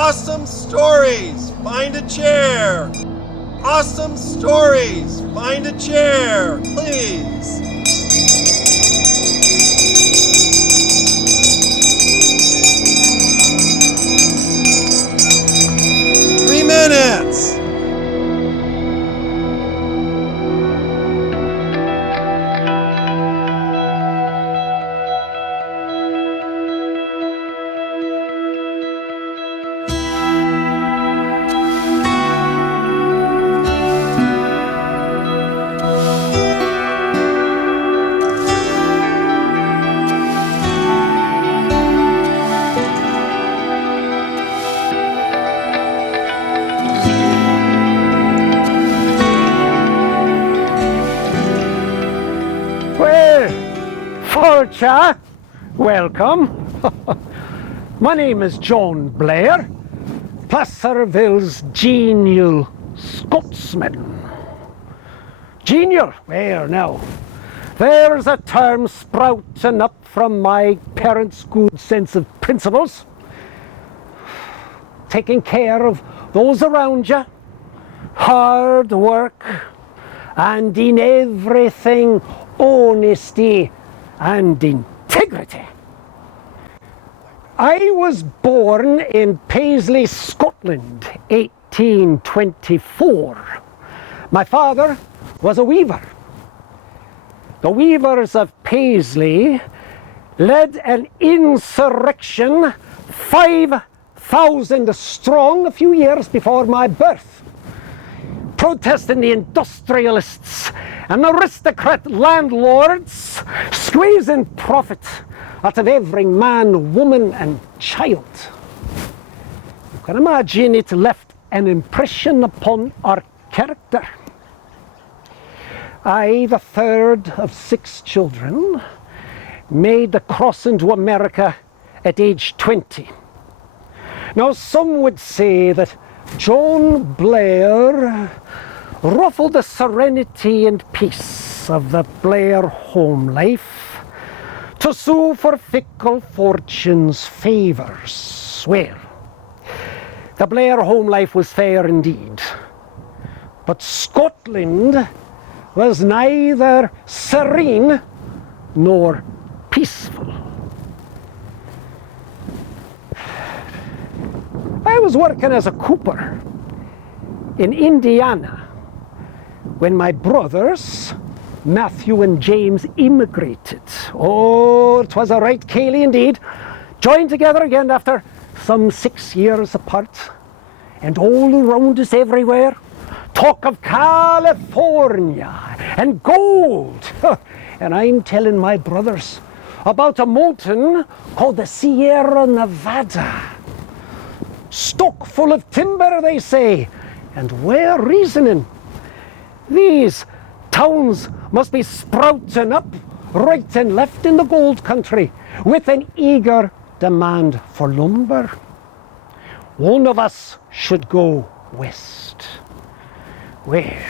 Awesome stories, find a chair. Awesome stories, find a chair, please. Three minutes. Fulcha, welcome. My name is John Blair, Placerville's genial Scotsman. Genial? Where now? There's a term sprouting up from my parents' good sense of principles. Taking care of those around you, hard work, and in everything honesty and integrity. I was born in Paisley, Scotland, 1824. My father was a weaver. The weavers of Paisley led an insurrection 5,000 strong a few years before my birth, protesting the industrialists and aristocrat landlords, squeezing profit out of every man, woman and child. You can imagine it left an impression upon our character. I, the third of 6 children, made the crossing to America at age 20. Now some would say that John Blair ruffled the serenity and peace of the Blair home life to sue for fickle fortune's favours. Well, the Blair home life was fair indeed, but Scotland was neither serene nor peaceful. I was working as a cooper in Indiana when my brothers, Matthew and James, immigrated. Oh, it was a right Cayley indeed. Joined together again after some 6 years apart. And all around us everywhere, talk of California and gold. And I'm telling my brothers about a mountain called the Sierra Nevada. Stock full of timber, they say, and we're reasoning. These towns must be sprouting up right and left in the gold country with an eager demand for lumber. One of us should go west. Where?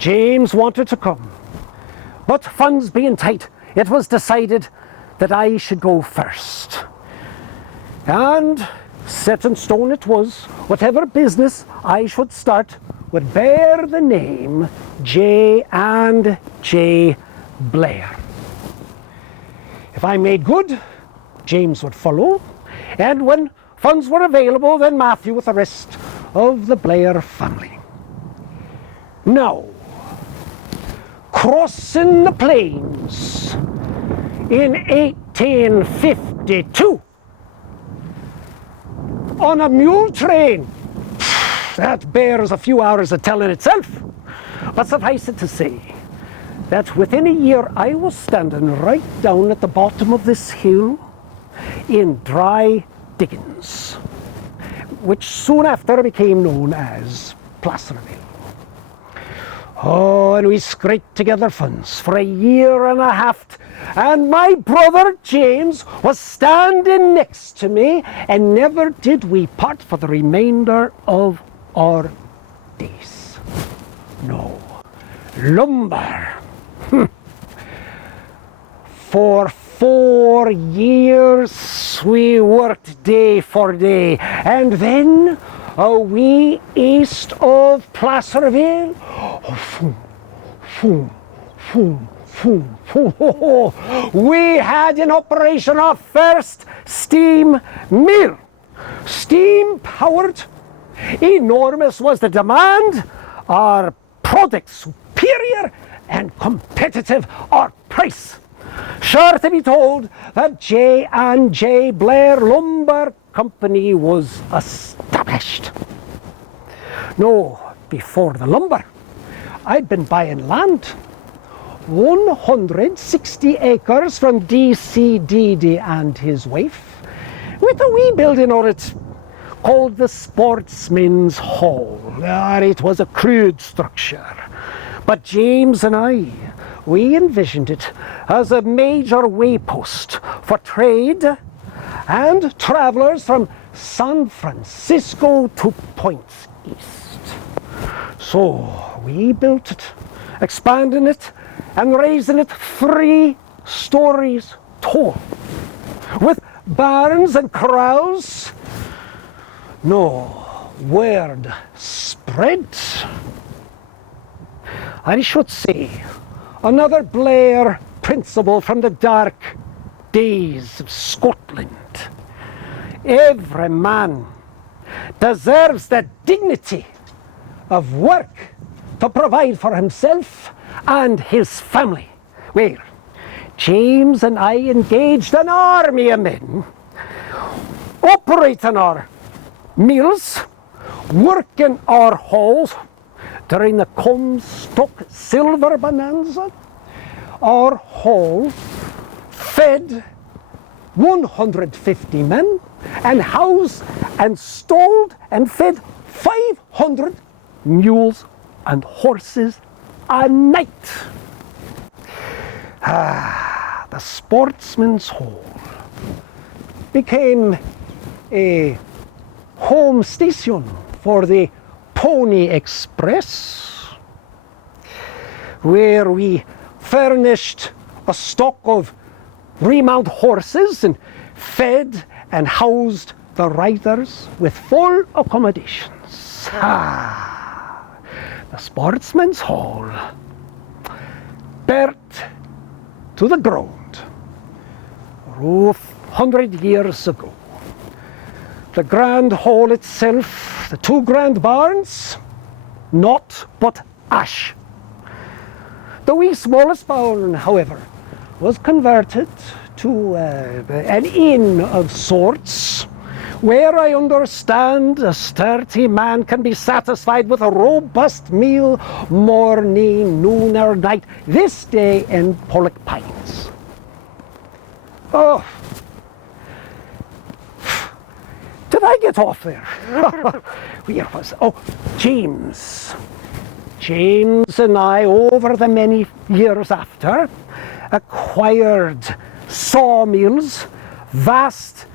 James wanted to come, but funds being tight, it was decided that I should go first. And set in stone it was, whatever business I should start would bear the name J and J Blair. If I made good, James would follow, and when funds were available, then Matthew with the rest of the Blair family. Now, crossing the plains in 1852 on a mule train. That bears a few hours of telling itself. But suffice it to say that within a year I was standing right down at the bottom of this hill in dry diggings, which soon after became known as Placerville. Oh, and we scraped together funds for a year and a half, and my brother James was standing next to me, and never did we part for the remainder of our days. No. Lumber. For 4 years we worked day for day, and then a wee east of Placerville, we had in operation our first steam mill. Steam powered, enormous was the demand, our product superior and competitive our price. Sure to be told that J&J Blair Lumber Company was established. No, before the lumber, I'd been buying land. 160 acres from D.C. Deedy and his wife, with a wee building on it called the Sportsman's Hall. It was a crude structure, but James and I, we envisioned it as a major waypost for trade and travelers from San Francisco to points east. So we built it, expanding it and raising it 3 stories tall, with barns and corrals. No, word spread. I should say, another Blair principle from the dark days of Scotland. Every man deserves the dignity of work to provide for himself and his family. Well, James and I engaged an army of men, operating our mills, working our halls. During the Comstock Silver Bonanza, our hall fed 150 men and housed and stalled and fed 500 mules and horses a night. The Sportsman's Hall became a home station for the Pony Express, where we furnished a stock of remount horses and fed and housed the riders with full accommodations. The Sportsman's Hall, burnt to the ground 100 years ago. The grand hall itself, the 2 grand barns, naught but ash. The wee smallest barn, however, was converted to an inn of sorts, where I understand a sturdy man can be satisfied with a robust meal morning, noon or night, this day in Pollock Pines. Oh, did I get off there? Where was, James. James and I, over the many years after, acquired sawmills, vast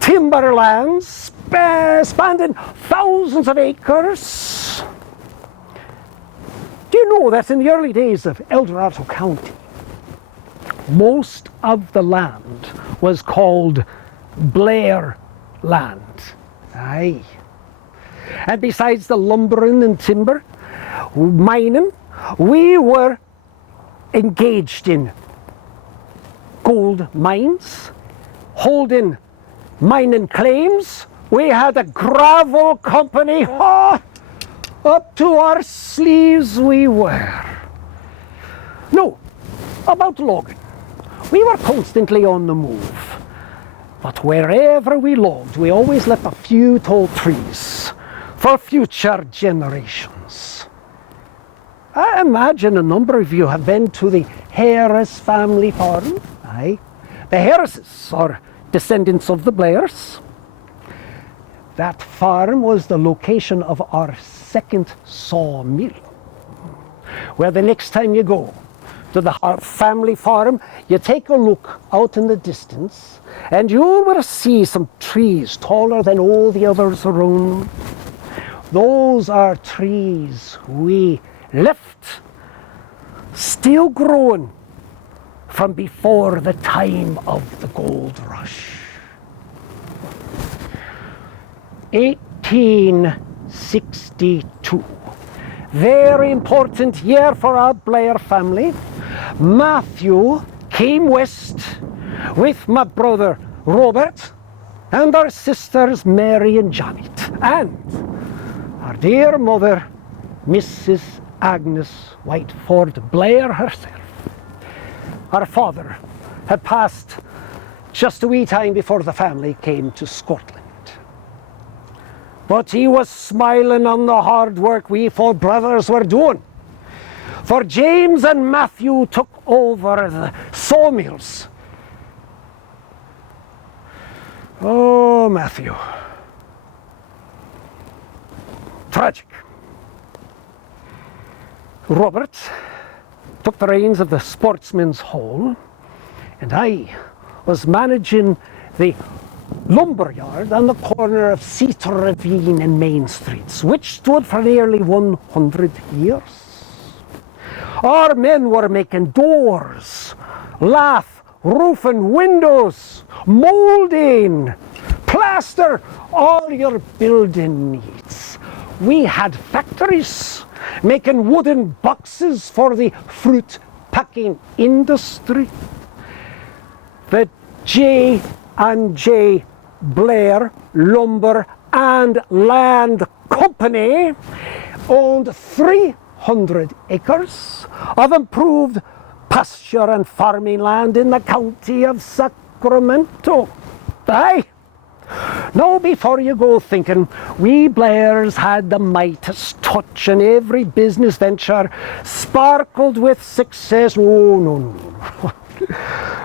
timberlands, spanning thousands of acres. Do you know that in the early days of El Dorado County, most of the land was called Blair land? Aye. And besides the lumbering and timber, mining, we were engaged in gold mines, holding mining claims. We had a gravel company. Up to our sleeves we were. No, about logging. We were constantly on the move. But wherever we logged, we always left a few tall trees for future generations. I imagine a number of you have been to the Harris family farm. Aye. The Harrises are descendants of the Blairs. That farm was the location of our second sawmill. Well, the next time you go to the family farm, you take a look out in the distance and you will see some trees taller than all the others around. Those are trees we left still growing from before the time of the gold rush. 1862. Very important year for our Blair family. Matthew came west with my brother Robert and our sisters Mary and Janet, and our dear mother, Mrs. Agnes Whiteford Blair herself. Our father had passed just a wee time before the family came to Scotland. But he was smiling on the hard work we four brothers were doing. For James and Matthew took over the sawmills. Oh, Matthew. Tragic. Robert took the reins of the Sportsman's Hall, and I was managing the lumberyard on the corner of Cedar Ravine and Main Streets, which stood for nearly 100 years. Our men were making doors, lath, roof and windows, moulding, plaster, all your building needs. We had factories making wooden boxes for the fruit packing industry. The J&J Blair Lumber and Land Company owned 300 acres of improved pasture and farming land in the county of Sacramento. Aye. Now, before you go thinking we Blairs had the Midas touch and every business venture sparkled with success, oh, no.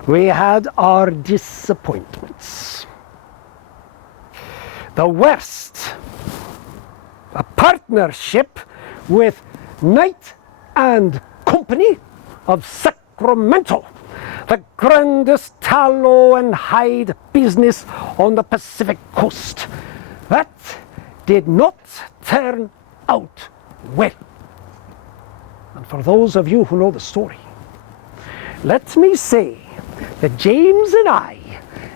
We had our disappointments. The worst, a partnership with Knight and Company of Sacramento, the grandest tallow and hide business on the Pacific coast. That did not turn out well. And for those of you who know the story, let me say that James and I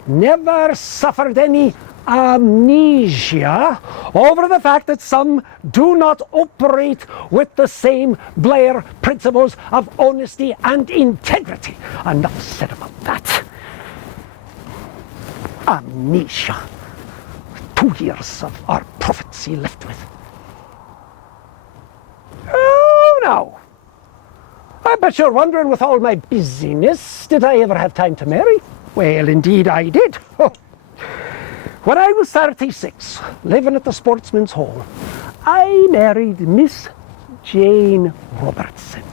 never suffered any amnesia over the fact that some do not operate with the same Blair principles of honesty and integrity. Enough said about that. Amnesia. 2 years of our prophecy left with. Oh, no. I bet you're wondering, with all my busyness, did I ever have time to marry? Well, indeed I did. When I was 36, living at the Sportsman's Hall, I married Miss Jane Robertson.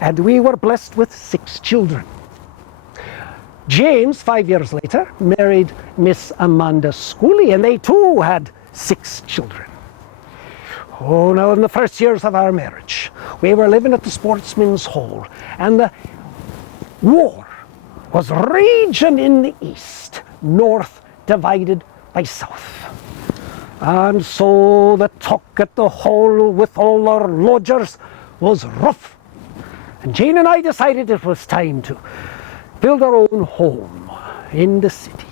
And we were blessed with 6 children. James, 5 years later, married Miss Amanda Schooley, and they too had 6 children. Oh, now in the first years of our marriage, we were living at the Sportsman's Hall, and the war was raging in the east, north divided by south. And so the talk at the hall with all our lodgers was rough. And Jane and I decided it was time to build our own home in the city.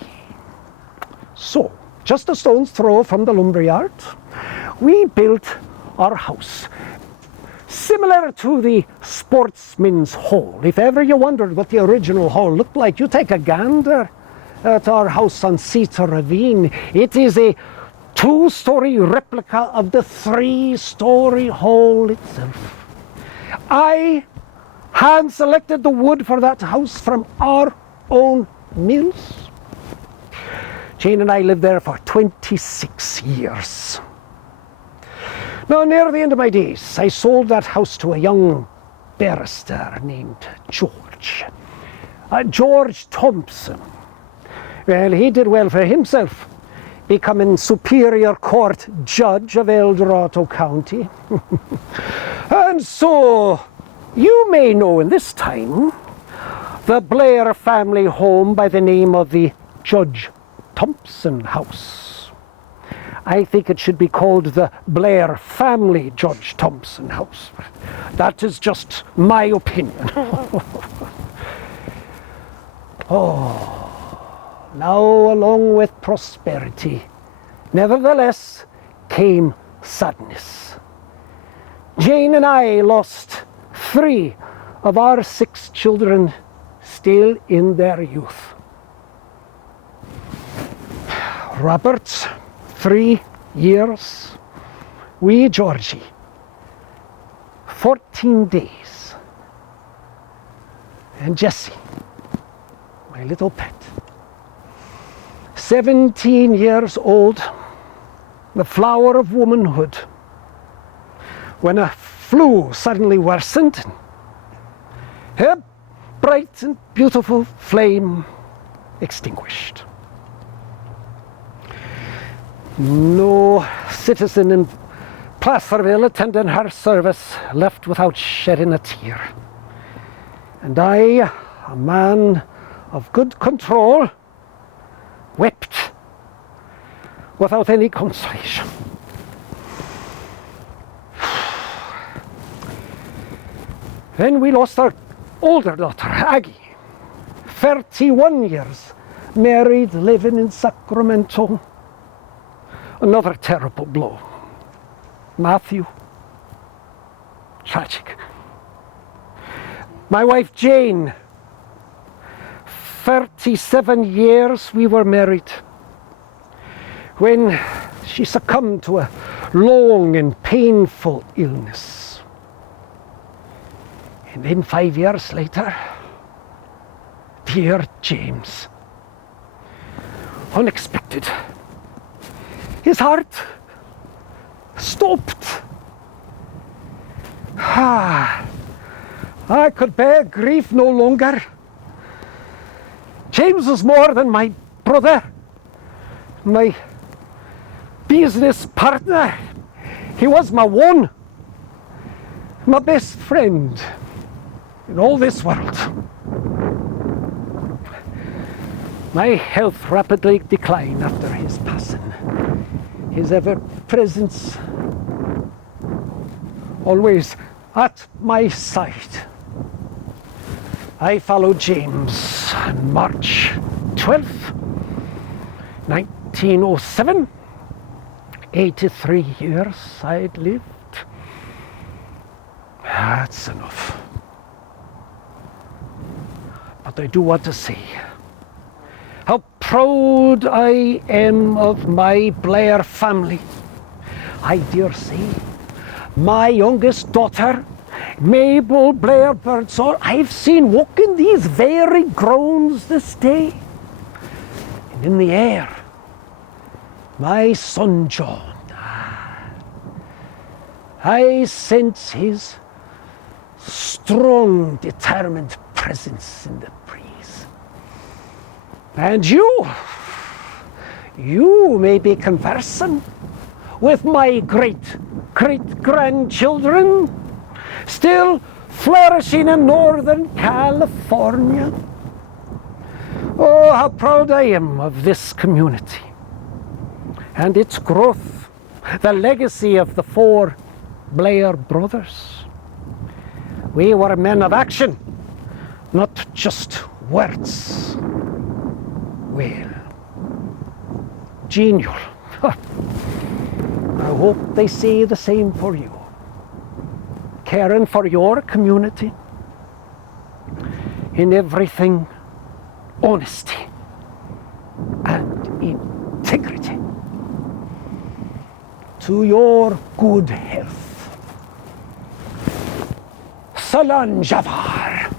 So, just a stone's throw from the lumberyard, we built our house, similar to the Sportsman's Hall. If ever you wondered what the original hall looked like, you take a gander at our house on Cedar Ravine. It is a 2-story replica of the 3-story hall itself. I hand-selected the wood for that house from our own mills. Jane and I lived there for 26 years. Now, near the end of my days, I sold that house to a young barrister named George. George Thompson. Well, he did well for himself, becoming Superior Court Judge of El Dorado County. And so, you may know in this time, the Blair family home by the name of the Judge Thompson House. I think it should be called the Blair Family Judge Thompson House. That is just my opinion. Now, along with prosperity, nevertheless, came sadness. Jane and I lost 3 of our 6 children still in their youth. Robert, 3 years. Wee Georgie, 14 days. And Jessie, my little pet, 17 years old, the flower of womanhood, when a flu suddenly worsened, her bright and beautiful flame extinguished. No citizen in Placerville attending her service left without shedding a tear. And I, a man of good control, wept without any consolation. Then we lost our older daughter, Aggie, 31 years, married, living in Sacramento. Another terrible blow. Matthew, tragic. My wife Jane, 37 years we were married, when she succumbed to a long and painful illness. And then 5 years later, dear James, unexpected. His heart stopped. I could bear grief no longer. James was more than my brother, my business partner. He was my one, my best friend in all this world. My health rapidly declined after his passing. His ever-presence always at my side. I followed James on March 12th, 1907. 83 years I'd lived. That's enough. But I do want to say how proud I am of my Blair family. I dare say my youngest daughter, Mabel Blair Birdsall, I've seen walking these very grounds this day. And in the air, my son John, I sense his strong, determined presence in the breeze. And you may be conversing with my great-great-grandchildren, still flourishing in Northern California. Oh, how proud I am of this community and its growth, the legacy of the 4 Blair brothers. We were men of action, not just words. Well, genial. I hope they say the same for you. Caring for your community. In everything, honesty and integrity. To your good health. Salan Javar.